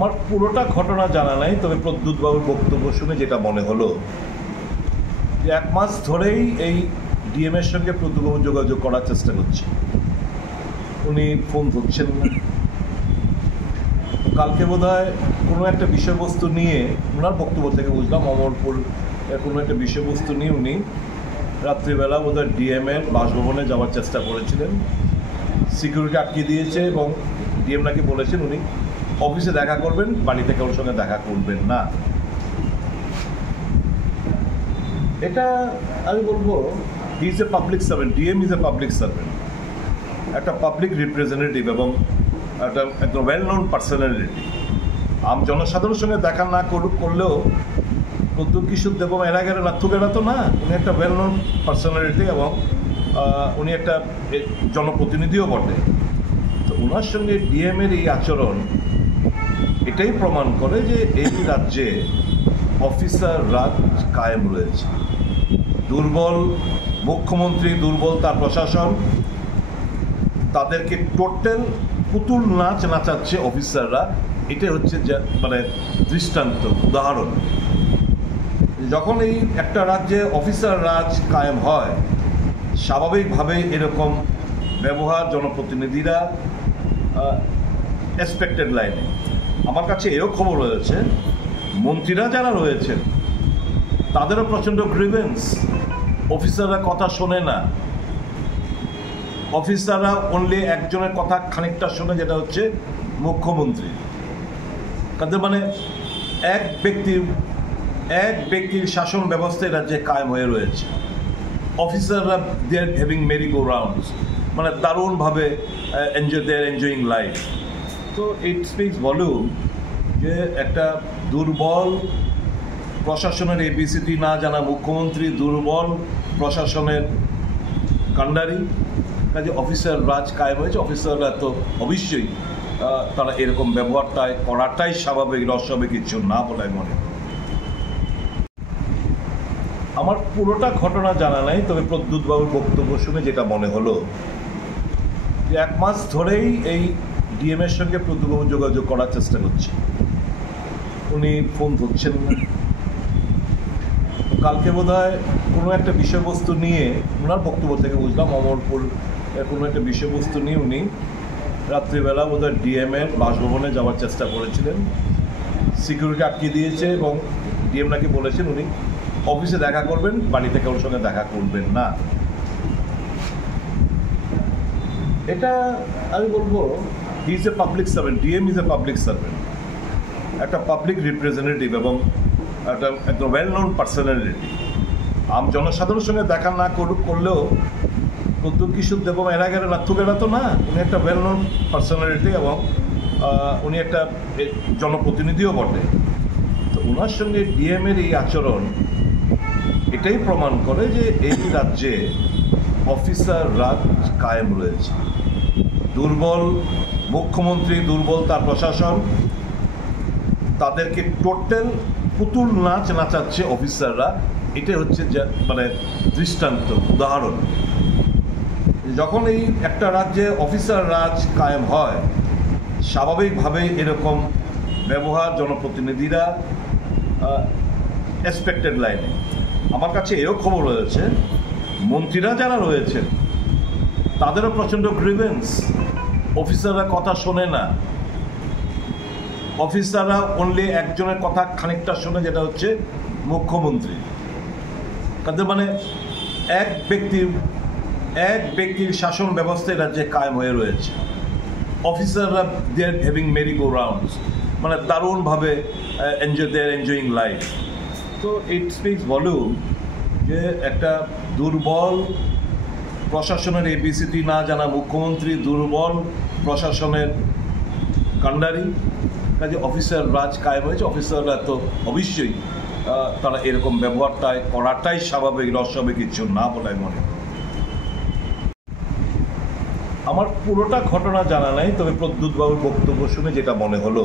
আমার পুরোটা ঘটনা জানা নাই, তবে প্রদ্যুৎ বাবুর বক্তব্য শুনে যেটা মনে হলো যে 1 মাস ধরেই এই ডিএম এর সঙ্গে প্রদ্যুৎ বাবু যোগাযোগ করার চেষ্টা করছে, উনি ফোন ধরছেন না। কালকে বোধহয় কোনো একটা বিষয়বস্তু নিয়ে, ওনার বক্তব্য থেকে বুঝলাম অমরপুর কোনো একটা বিষয়বস্তু নিয়ে উনি রাত্রিবেলা বোধহয় ডিএম এর বাসভবনে যাওয়ার চেষ্টা করেছিলেন, সিকিউরিটি আটকে দিয়েছে এবং ডিএম নাকি বলেছেন উনি অফিসে দেখা করবেন, বাড়িতে কারোর সঙ্গে দেখা করবেন না। এটা আমি বলবো he is a public servant, DM is a public servant, একটা পাবলিক রিপ্রেজেন্টেটিভ এবং একটা একদম ওয়েল নোন পার্সোনালিটি। জনসাধারণের সঙ্গে দেখা না করলেও প্রদ্যুৎ কিশোর দেববর্মা এরা গেলে নাথুকেরা তো না, উনি একটা ওয়েল নোন পার্সোনালিটি এবং উনি একটা জনপ্রতিনিধিও বটে। তো ওনার সঙ্গে ডিএমের এই আচরণ এটাই প্রমাণ করে যে এই রাজ্যে অফিসার রাজ কায়েম রয়েছে। দুর্বল মুখ্যমন্ত্রী, দুর্বল তার প্রশাসন, তাদেরকে টোটাল পুতুল নাচ নাচাচ্ছে অফিসাররা। এটাই হচ্ছে মানে দৃষ্টান্ত, উদাহরণ। যখন এই একটা রাজ্যে অফিসার রাজ কায়েম হয়, স্বাভাবিকভাবে এরকম ব্যবহার জনপ্রতিনিধিরা এক্সপেক্টেড লাইনে। আমার কাছে এও খবর রয়েছে, মন্ত্রীরা যারা রয়েছেন তাদেরও প্রচণ্ড গ্রিভেন্স, অফিসাররা কথা শোনে না। অফিসাররা অনলি একজনের কথা খানিকটা শোনে, যেটা হচ্ছে মুখ্যমন্ত্রী। তাদের মানে এক ব্যক্তির শাসন ব্যবস্থায় রাজ্যে কায়েম হয়ে রয়েছে। অফিসাররা they are having merry go rounds, মানে দারুণভাবে এনজয়িং লাইফ। তো ইট স্পিক্স ভলিউম যে একটা দুর্বল প্রশাসনের এবিসিটি না জানা মুখ্যমন্ত্রী, দুর্বল প্রশাসনের কাণ্ডারি, কাজে অফিসার রাজ কায়েম হয়েছে। অফিসাররা তো অবশ্যই তারা এরকম ব্যবহারটাই করাটাই স্বাভাবিক, অস্বাভাবিক কিছু না বলে মনে। আমার পুরোটা ঘটনা জানা নাই, তবে প্রদ্যুৎ বাবুর বক্তব্য শুনে যেটা মনে হলো যে 1 মাস ধরেই এই ডিএম এর সঙ্গে প্রদ্যুৎ বাবু যোগাযোগ করার চেষ্টা করছে, উনি ফোন ধরছেন না। কালকে বোধহয় কোনো একটা বিষয়বস্তু নিয়ে, ওনার বক্তব্য থেকে বুঝলাম অমরপুর কোনো একটা বিষয়বস্তু নিয়ে উনি রাত্রিবেলা বোধহয় ডিএম এর বাসভবনে যাওয়ার চেষ্টা করেছিলেন, সিকিউরিটি আটকে দিয়েছে এবং ডিএম নাকি বলেছেন উনি অফিসে দেখা করবেন, বাড়িতে কারোর সঙ্গে দেখা করবেন না। এটা আমি বলবো he is a public servant, DM is a public servant, একটা পাবলিক রিপ্রেজেন্টেটিভ এবং একটা একদম ওয়েল নোন পার্সোনালিটি। জনসাধারণের সঙ্গে দেখা না করলেও প্রদ্যুৎ কিশোর দেববর্মা এরা গেলে নাথুকেরা তো না, উনি একটা ওয়েল নোন পার্সোনালিটি এবং উনি একটা জনপ্রতিনিধিও বটে। তো ওনার সঙ্গে ডিএমের এই আচরণ এটাই প্রমাণ করে যে এই রাজ্যে অফিসার রাজ কায়েম রয়েছে। দুর্বল মুখ্যমন্ত্রী, দুর্বল তার প্রশাসন, তাদেরকে টোটাল পুতুল নাচ নাচাচ্ছে অফিসাররা। এটাই হচ্ছে মানে দৃষ্টান্ত, উদাহরণ। যখন এই একটা রাজ্যে অফিসার রাজ কায়েম হয়, স্বাভাবিকভাবে এরকম ব্যবহার জনপ্রতিনিধিরা এক্সপেক্টেড লাইনে। আমার কাছে এও খবর রয়েছে, মন্ত্রীরা যারা রয়েছেন তাদেরও প্রচণ্ড গ্রিভেন্স, অফিসাররা কথা শোনে না। অফিসাররা অনলি একজনের কথা খানিকটা শোনে, যেটা হচ্ছে মুখ্যমন্ত্রী। তাদের মানে এক ব্যক্তির শাসন ব্যবস্থায় রাজ্যে কায়েম হয়ে রয়েছে। অফিসাররা they are having merry go rounds, মানে দারুণভাবে এনজয়িং লাইফ। তো ইট স্পিক্স ভলিউম যে একটা দুর্বল প্রশাসনের এবিসিটি না জানা মুখ্যমন্ত্রী, দুর্বল প্রশাসনের কাণ্ডারি, কাজে অফিসার রাজ কায়েম হয়েছে। অফিসাররা তো অবশ্যই তারা এরকম ব্যবহারটাই করাটাই স্বাভাবিক, অস্বাভাবিক কিছু না বলে মনে। আমার পুরোটা ঘটনা জানা নাই, তবে প্রদ্যুৎ বাবুর বক্তব্য শুনে যেটা মনে হলো